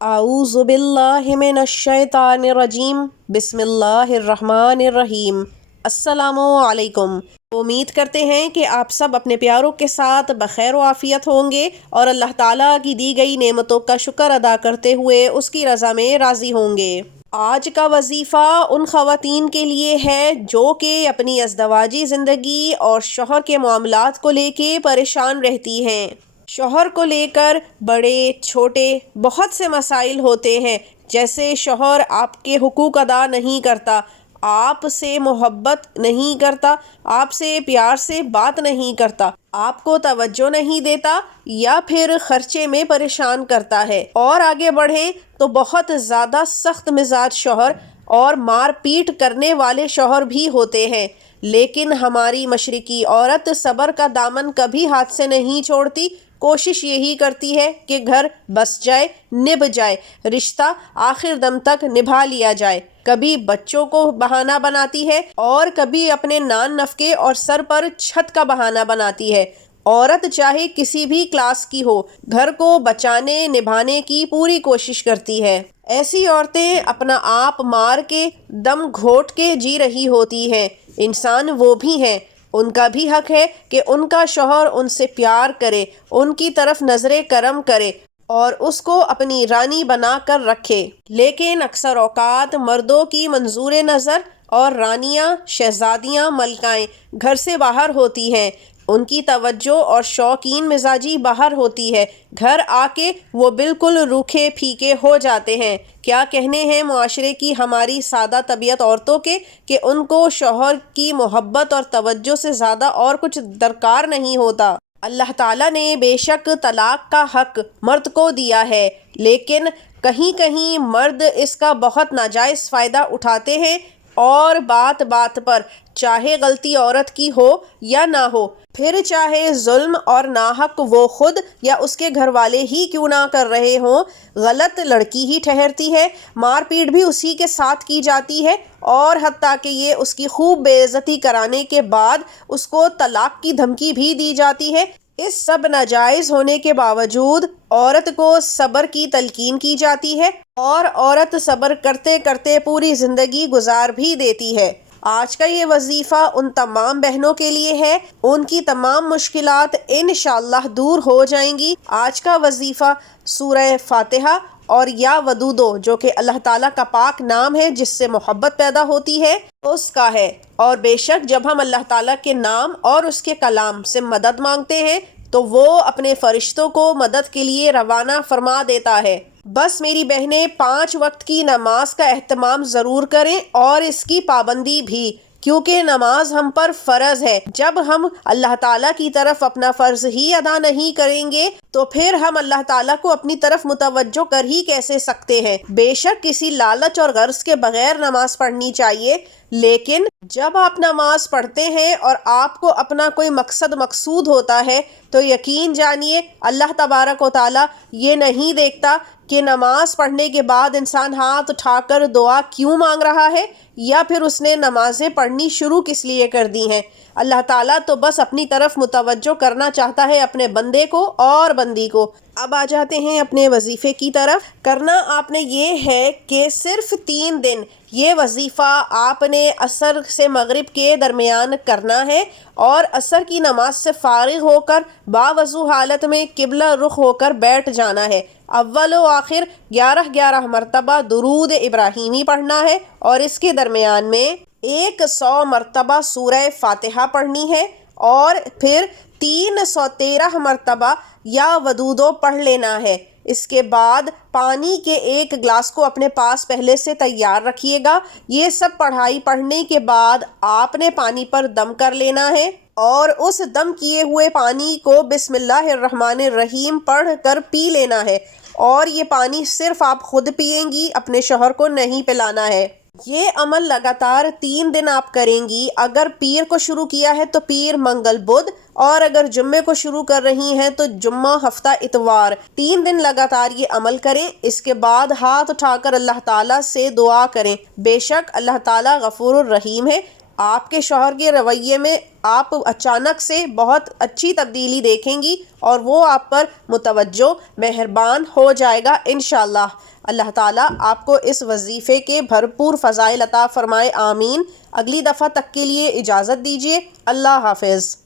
اعوذ باللہ من الشیطان الرجیم بسم اللہ الرحمن الرحیم۔ السلام علیکم۔ امید کرتے ہیں کہ آپ سب اپنے پیاروں کے ساتھ بخیر و عافیت ہوں گے اور اللہ تعالیٰ کی دی گئی نعمتوں کا شکر ادا کرتے ہوئے اس کی رضا میں راضی ہوں گے۔ آج کا وظیفہ ان خواتین کے لیے ہے جو کہ اپنی ازدواجی زندگی اور شوہر کے معاملات کو لے کے پریشان رہتی ہیں۔ شوہر کو لے کر بڑے چھوٹے بہت سے مسائل ہوتے ہیں، جیسے شوہر آپ کے حقوق ادا نہیں کرتا، آپ سے محبت نہیں کرتا، آپ سے پیار سے بات نہیں کرتا، آپ کو توجہ نہیں دیتا یا پھر خرچے میں پریشان کرتا ہے۔ اور آگے بڑھیں تو بہت زیادہ سخت مزاج شوہر اور مار پیٹ کرنے والے شوہر بھی ہوتے ہیں، لیکن ہماری مشرقی عورت صبر کا دامن کبھی ہاتھ سے نہیں چھوڑتی۔ کوشش یہی کرتی ہے کہ گھر بس جائے، نبھ جائے، رشتہ آخر دم تک نبھا لیا جائے۔ کبھی بچوں کو بہانہ بناتی ہے اور کبھی اپنے نان نفقے اور سر پر چھت کا بہانہ بناتی ہے۔ عورت چاہے کسی بھی کلاس کی ہو، گھر کو بچانے نبھانے کی پوری کوشش کرتی ہے۔ ایسی عورتیں اپنا آپ مار کے دم گھونٹ کے جی رہی ہوتی ہیں۔ انسان وہ بھی ہیں، ان کا بھی حق ہے کہ ان کا شوہر ان سے پیار کرے، ان کی طرف نظر کرم کرے اور اس کو اپنی رانی بنا کر رکھے۔ لیکن اکثر اوقات مردوں کی منظور نظر اور رانیاں، شہزادیاں، ملکائیں گھر سے باہر ہوتی ہیں، ان کی توجہ اور شوقین مزاجی باہر ہوتی ہے، گھر آ کے وہ بالکل روکھے پھیکے ہو جاتے ہیں۔ کیا کہنے ہیں معاشرے کی ہماری سادہ طبیعت عورتوں کے کہ ان کو شوہر کی محبت اور توجہ سے زیادہ اور کچھ درکار نہیں ہوتا۔ اللہ تعالیٰ نے بے شک طلاق کا حق مرد کو دیا ہے، لیکن کہیں کہیں مرد اس کا بہت ناجائز فائدہ اٹھاتے ہیں اور بات بات پر، چاہے غلطی عورت کی ہو یا نہ ہو، پھر چاہے ظلم اور ناحق وہ خود یا اس کے گھر والے ہی کیوں نہ کر رہے ہوں، غلط لڑکی ہی ٹھہرتی ہے، مار پیٹ بھی اسی کے ساتھ کی جاتی ہے اور حتیٰ کہ یہ اس کی خوب بے عزتی کرانے کے بعد اس کو طلاق کی دھمکی بھی دی جاتی ہے۔ اس سب ناجائز ہونے کے باوجود عورت کو صبر کی تلقین کی جاتی ہے اور عورت صبر کرتے کرتے پوری زندگی گزار بھی دیتی ہے۔ آج کا یہ وظیفہ ان تمام بہنوں کے لیے ہے، ان کی تمام مشکلات انشاءاللہ دور ہو جائیں گی۔ آج کا وظیفہ سورہ فاتحہ اور یا ودودو، جو کہ اللہ تعالیٰ کا پاک نام ہے جس سے محبت پیدا ہوتی ہے، اس کا ہے۔ اور بے شک جب ہم اللہ تعالیٰ کے نام اور اس کے کلام سے مدد مانگتے ہیں تو وہ اپنے فرشتوں کو مدد کے لیے روانہ فرما دیتا ہے۔ بس میری بہنیں 5 وقت کی نماز کا اہتمام ضرور کریں اور اس کی پابندی بھی، کیونکہ نماز ہم پر فرض ہے۔ جب ہم اللہ تعالیٰ کی طرف اپنا فرض ہی ادا نہیں کریں گے تو پھر ہم اللہ تعالیٰ کو اپنی طرف متوجہ کر ہی کیسے سکتے ہیں۔ بے شک کسی لالچ اور غرض کے بغیر نماز پڑھنی چاہیے، لیکن جب آپ نماز پڑھتے ہیں اور آپ کو اپنا کوئی مقصد مقصود ہوتا ہے تو یقین جانیے اللہ تبارک و تعالیٰ یہ نہیں دیکھتا کہ نماز پڑھنے کے بعد انسان ہاتھ اٹھا کر دعا کیوں مانگ رہا ہے یا پھر اس نے نمازیں پڑھنی شروع کس لیے کر دی ہیں۔ اللہ تعالیٰ تو بس اپنی طرف متوجہ کرنا چاہتا ہے اپنے بندے کو اور بندی کو۔ اب آ جاتے ہیں اپنے وظیفے کی طرف۔ کرنا آپ نے یہ ہے کہ صرف 3 دن یہ وظیفہ آپ نے عصر سے مغرب کے درمیان کرنا ہے اور عصر کی نماز سے فارغ ہو کر باوضو حالت میں قبلہ رخ ہو کر بیٹھ جانا ہے۔ اول و آخر 11 مرتبہ درود ابراہیمی پڑھنا ہے اور اس کے درمیان میں 100 مرتبہ سورہ فاتحہ پڑھنی ہے اور پھر 313 مرتبہ یا ودودو پڑھ لینا ہے۔ اس کے بعد پانی کے 1 گلاس کو اپنے پاس پہلے سے تیار رکھیے گا۔ یہ سب پڑھائی پڑھنے کے بعد آپ نے پانی پر دم کر لینا ہے اور اس دم کیے ہوئے پانی کو بسم اللہ الرحمن الرحیم پڑھ کر پی لینا ہے، اور یہ پانی صرف آپ خود پیئیں گی، اپنے شوہر کو نہیں پلانا ہے۔ یہ عمل لگاتار 3 دن آپ کریں گی۔ اگر پیر کو شروع کیا ہے تو پیر، منگل، بدھ، اور اگر جمعے کو شروع کر رہی ہیں تو جمعہ، ہفتہ، اتوار، 3 دن لگاتار یہ عمل کریں۔ اس کے بعد ہاتھ اٹھا کر اللہ تعالیٰ سے دعا کریں۔ بے شک اللہ تعالیٰ غفور الرحیم ہے، آپ کے شوہر کے رویے میں آپ اچانک سے بہت اچھی تبدیلی دیکھیں گی اور وہ آپ پر متوجہ مہربان ہو جائے گا انشاءاللہ۔ اللہ تعالیٰ آپ کو اس وظیفے کے بھرپور فضائل عطا فرمائے، آمین۔ اگلی دفعہ تک کے لیے اجازت دیجیے، اللہ حافظ۔